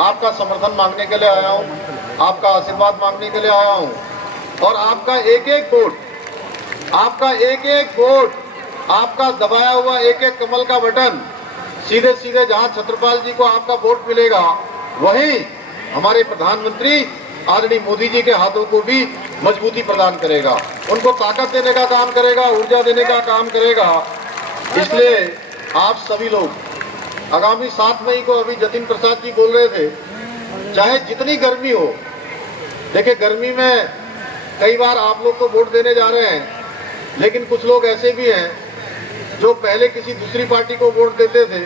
आपका समर्थन मांगने के लिए आया हूँ, आपका आशीर्वाद मांगने के लिए आया हूँ। और आपका एक एक वोट, आपका दबाया हुआ एक एक कमल का बटन सीधे सीधे जहां छत्रपाल जी को आपका वोट मिलेगा, वहीं हमारे प्रधानमंत्री आदरणीय मोदी जी के हाथों को भी मजबूती प्रदान करेगा, उनको ताकत देने का काम करेगा, ऊर्जा देने का काम करेगा। इसलिए आप सभी लोग आगामी 7 मई को, अभी जतिन प्रसाद जी बोल रहे थे, चाहे जितनी गर्मी हो, देखिए गर्मी में कई बार आप लोग तो वोट देने जा रहे हैं, लेकिन कुछ लोग ऐसे भी हैं जो पहले किसी दूसरी पार्टी को वोट देते थे,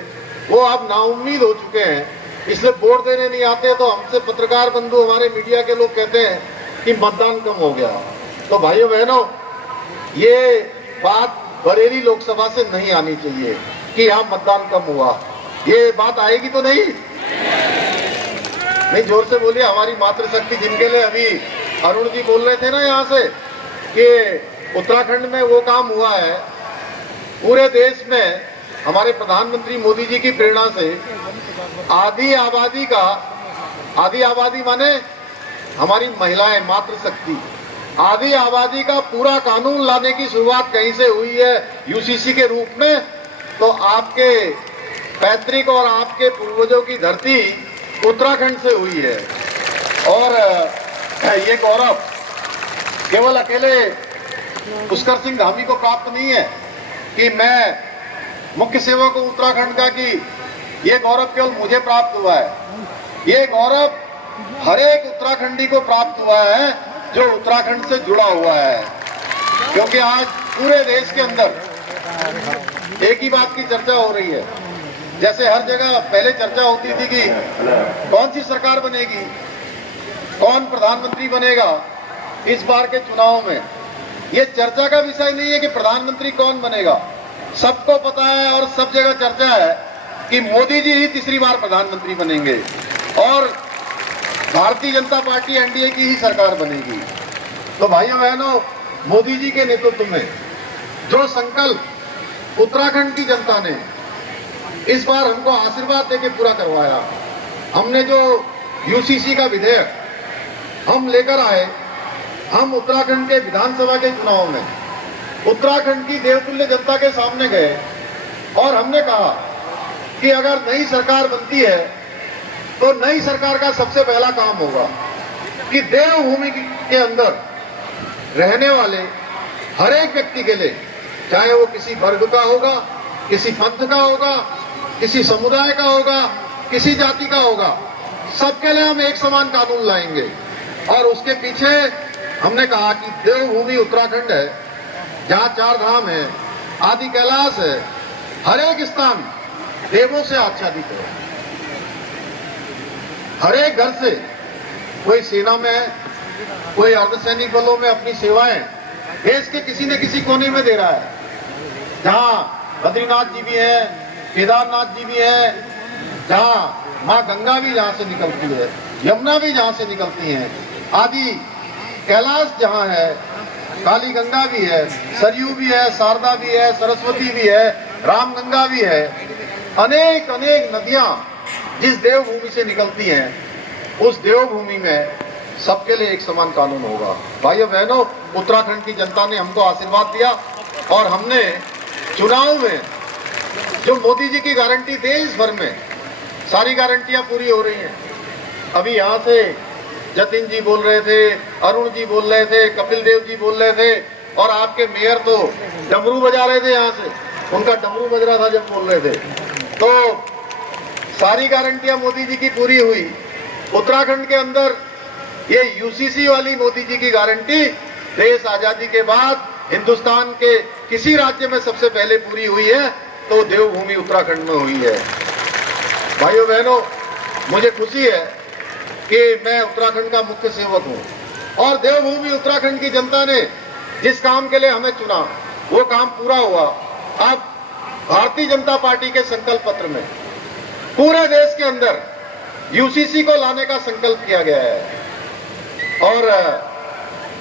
वो अब नाउम्मीद हो चुके हैं, इसलिए वोट देने नहीं आते। तो हमसे पत्रकार बंधु, हमारे मीडिया के लोग कहते हैं कि मतदान कम हो गया। तो भाइयों बहनों, ये बात बरेली लोकसभा से नहीं आनी चाहिए कि यहाँ मतदान कम हुआ। ये बात आएगी तो नहीं जोर से बोलिए। हमारी मातृशक्ति जिनके लिए अभी अरुण जी बोल रहे थे ना यहाँ से कि उत्तराखंड में वो काम हुआ है, पूरे देश में हमारे प्रधानमंत्री मोदी जी की प्रेरणा से आधी आबादी माने हमारी महिलाएं, मातृशक्ति, आधी आबादी का पूरा कानून लाने की शुरुआत कहीं से हुई है, यूसीसी के रूप में। तो आपके पैतृक और आपके पूर्वजों की धरती उत्तराखंड से हुई है। और ये गौरव केवल अकेले पुष्कर सिंह धामी को प्राप्त नहीं है कि मैं मुख्य सेवक हूं उत्तराखंड का, कि ये गौरव केवल मुझे प्राप्त हुआ है। ये गौरव हर एक उत्तराखंडी को प्राप्त हुआ है जो उत्तराखंड से जुड़ा हुआ है, क्योंकि आज पूरे देश के अंदर एक ही बात की चर्चा हो रही है। जैसे हर जगह पहले चर्चा होती थी कि कौन सी सरकार बनेगी, कौन प्रधानमंत्री बनेगा। इस बार के चुनाव में ये चर्चा का विषय नहीं है कि प्रधानमंत्री कौन बनेगा, सबको पता है और सब जगह चर्चा है कि मोदी जी ही तीसरी बार प्रधानमंत्री बनेंगे और भारतीय जनता पार्टी एनडीए की ही सरकार बनेगी। तो भाइयों बहनों, मोदी जी के नेतृत्व में जो संकल्प उत्तराखंड की जनता ने इस बार हमको आशीर्वाद देके पूरा करवाया, हमने जो यूसीसी का विधेयक हम लेकर आए, हम उत्तराखंड के विधानसभा के चुनाव में उत्तराखंड की देवतुल्य जनता के सामने गए और हमने कहा कि अगर नई सरकार बनती है तो नई सरकार का सबसे पहला काम होगा कि देवभूमि के अंदर रहने वाले हर एक व्यक्ति के लिए, चाहे वो किसी वर्ग का होगा, किसी पंथ का होगा, किसी समुदाय का होगा, किसी जाति का होगा, सबके लिए हम एक समान कानून लाएंगे। और उसके पीछे हमने कहा कि देवभूमि उत्तराखंड है, जहाँ 4 धाम है, आदि कैलाश है, हर एक स्थान देवों से आच्छादित है। हर एक घर से, कोई सेना में है, कोई अर्धसैनिक बलों में अपनी सेवाएं देश के किसी न किसी कोने में दे रहा है। जहाँ बद्रीनाथ जी भी है, केदारनाथ जी भी है, जहाँ माँ गंगा भी जहाँ से निकलती है, यमुना भी जहाँ से निकलती है, आदि कैलाश जहाँ है, काली गंगा भी है, सरयू भी है, शारदा भी है, सरस्वती भी है, रामगंगा भी है। अनेक अनेक नदियां जिस देवभूमि से निकलती हैं, उस देवभूमि में सबके लिए एक समान कानून होगा। भाइयों बहनों, उत्तराखंड की जनता ने हमको आशीर्वाद दिया और हमने चुनाव में जो मोदी जी की गारंटी, देश भर में सारी गारंटियां पूरी हो रही हैं। अभी यहाँ से जतिन जी बोल रहे थे, अरुण जी बोल रहे थे, कपिल देव जी बोल रहे थे, और आपके मेयर तो डमरू बजा रहे थे। यहाँ से उनका डमरू बज रहा था जब बोल रहे थे। तो सारी गारंटियां मोदी जी की पूरी हुई। उत्तराखंड के अंदर ये यूसीसी वाली मोदी जी की गारंटी देश आजादी के बाद हिंदुस्तान के किसी राज्य में सबसे पहले पूरी हुई है, तो देवभूमि उत्तराखंड में हुई है। भाइयों बहनों, मुझे खुशी है कि मैं उत्तराखंड का मुख्य सेवक हूं और देवभूमि उत्तराखंड की जनता ने जिस काम के लिए हमें चुना, वो काम पूरा हुआ। अब भारतीय जनता पार्टी के संकल्प पत्र में पूरे देश के अंदर यूसीसी को लाने का संकल्प किया गया है और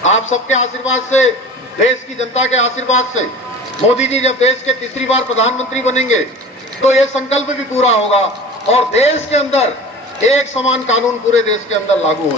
आप सबके आशीर्वाद से, देश की जनता के आशीर्वाद से, मोदी जी जब देश के तीसरी बार प्रधानमंत्री बनेंगे तो ये संकल्प भी पूरा होगा और देश के अंदर एक समान कानून पूरे देश के अंदर लागू हो।